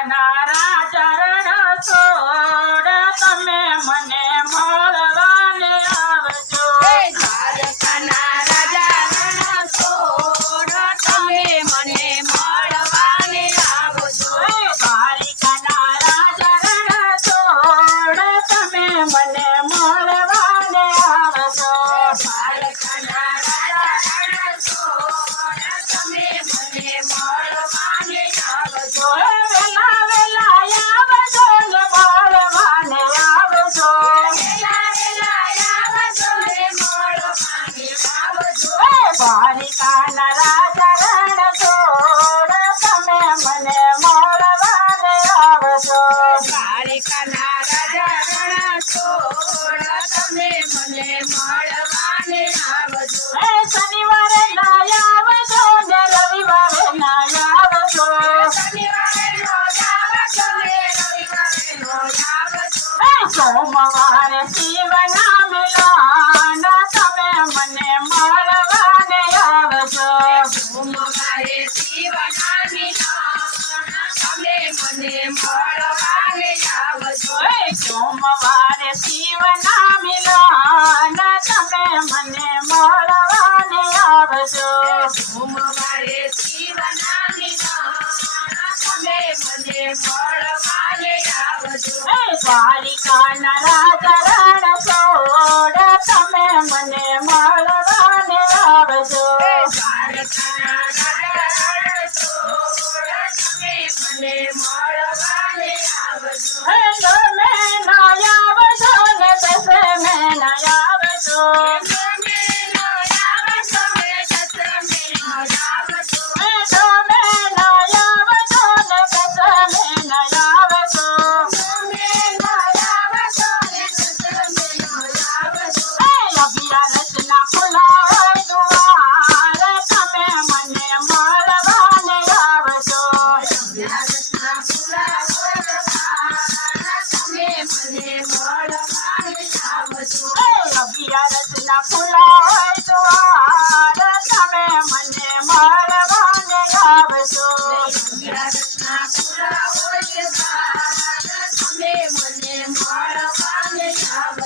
દ્વારિકાના રાજા રણછોડ તમે મને મળવાને આવજો. દ્વારકાના રાજા રણછોડ તમે મને મળવાને આવજો. દ્વારિકાના રાજા રણછોડ તમે મને મળવાને આવજો. દ્વારકાના રાજા રણછોડ તમે મને મળવાને આવજો. વેલા વેલા આવજો ને મળવાને આવજો. વેલા વેલા આવજો ને મળવાને આવજો. દ્વારિકાના રાજા રણછોડ તમે મને મળવાને આવજો. દ્વારકાના રાજા રણછોડ તમે મને મળવાને આવજો. શનિવારે ના આવજો ને રવિવારે ના આવજો. શનિવારે નો આવજો ને રવિવારે નો આવજો. સોમવારે શિવ નામ લાન તમે મને મળવાને આવજો. સોમવારે શિવના નિધાન તમે મને મળવાને આવજો. સોમવારે શિવ નામ લાન તમે મને મળવાને આવજો. સોમવારે શિવના નિધાન તમે મને મળવાને આવજો. દ્વારિકાના રાજા રણછોડ તમે મને મળવાને આવજો. દ્વારકાના રાજા રણછોડ તમે મને મળવાને આવજો. તમે ના આવજો ને દસે મેં ના આવજો. તમે નો આવજો ને દસમે નો આવજો. તમે ના આવજો ને દસે મેં ના આવજો. તમે નો આવજો ને દસમે નો આવજો. અગિયારસના ખુલ્લા દ્વાર તમે મને મળવાને આવજો. અગિયારસના ખુલ્લા દ્વાર તમે મને મળવાને આવજો. અગિયારસના ખુલ્લા દ્વાર તમે મને મળવાને આવજો. અગિયારસના ખુલ્લા દ્વાર તમે મને મળવાને આવજો.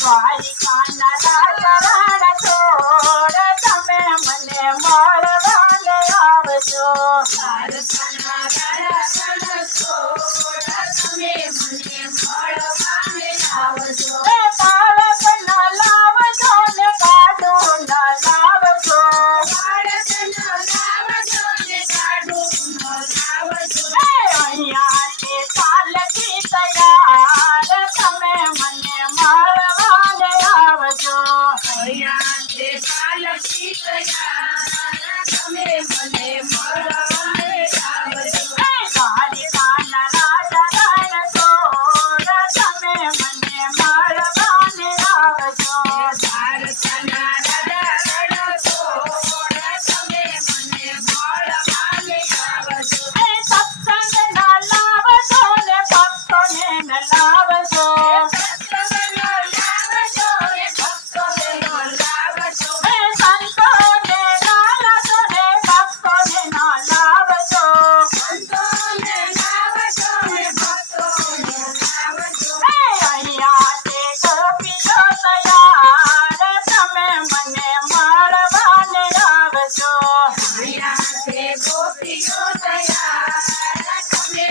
દ્વારિકાના રાજા રણછોડ તમે મને મળવાને આવજો. દ્વારકાના રાજા રણછોડ તમે મને મળવાને આવજો. બાળક ના લાવજો ને કાઢું ના લાવજો. બાળકનો લાવજો ને કાઢું નો લાવજો. અહીંયા તે પાલકી તૈયાર તમે મને મળવાને આવજો. અહીંયા તે પાલકી તૈયાર તમે મને મળવાને આવજો. દ્વારિકાના રાજા રણછોડ તમે મને મળવાને આવજો. દ્વારકાના રાજા રણછોડ તમે મને મળવાને આવજો. સત્સંગ ના લાવજો ને ભક્તોને ન લાવજો. સત્સંગનો લાવજો ને ભક્તોનો લાવજો. સંતોને ના લાવજો ને ભક્તોને ન લાવજો. સંતોને લાવજો ને ભક્તોને લાવજો. અહીંયા તે ગોપીઓ તૈયાર તમે મને મળવાને આવજો. અહીંયા તે ગોપીઓ તૈયાર તમે